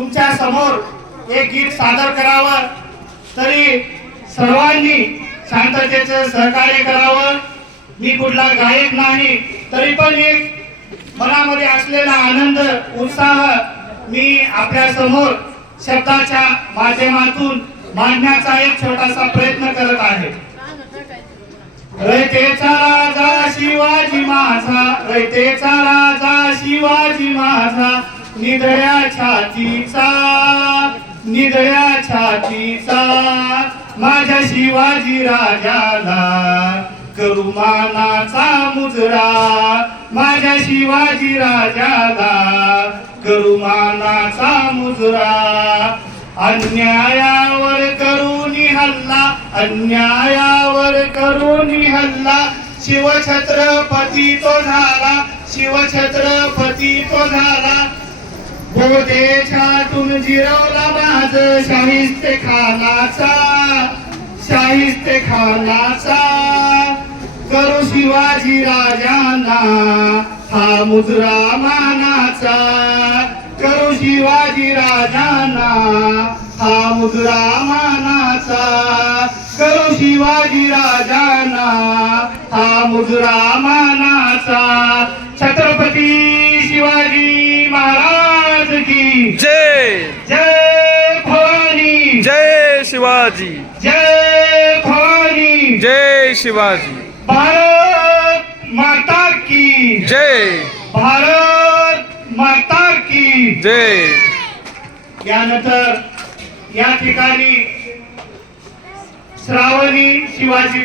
तुमच्या समोर एक गीत सादर करावं, तरी सर्वांनी शांततेचं सहकार्य करावं। मी कुठला गायक नाही, तरी पण एक मनामध्ये असलेला आनंद उत्साह मी आपल्या समोर शब्दाच्या माध्यमातून मांडण्याचा एक छोटासा प्रयत्न करत आहे। रयतेचा राजा शिवाजी माझा, रयतेचा राजा शिवाजी माझा, निधड्या छातीचा, निधड्या छातीचा, माझ्या शिवाजी राजाला करू मानाचा मुजरा, माझ्या शिवाजी राजाला करू मानाचा मुजरा। अन्यायावर करून हल्ला, अन्यायावर करून हल्ला, शिवछत्रपती तो झाला, शिवछत्रपती तो झाला। बोधेछातून जिरवला माझ शाहिस्ते खानाचा, शाहिस्ते खानाचा, करू शिवाजी राजांना हा मुजरा मानाचा, करू शिवाजी राजांना हा मुजरा मानाचा, करू शिवाजी राजांना हा मुजरा मानाचा। छत्रपती शिवाजी महाराज की जय। जय भवानी, जय शिवाजी, जय भवानी, जय शिवाजी। भारत माता की जय, भारत माता की जय। यानंतर या ठिकाणी श्रावणी शिवाजी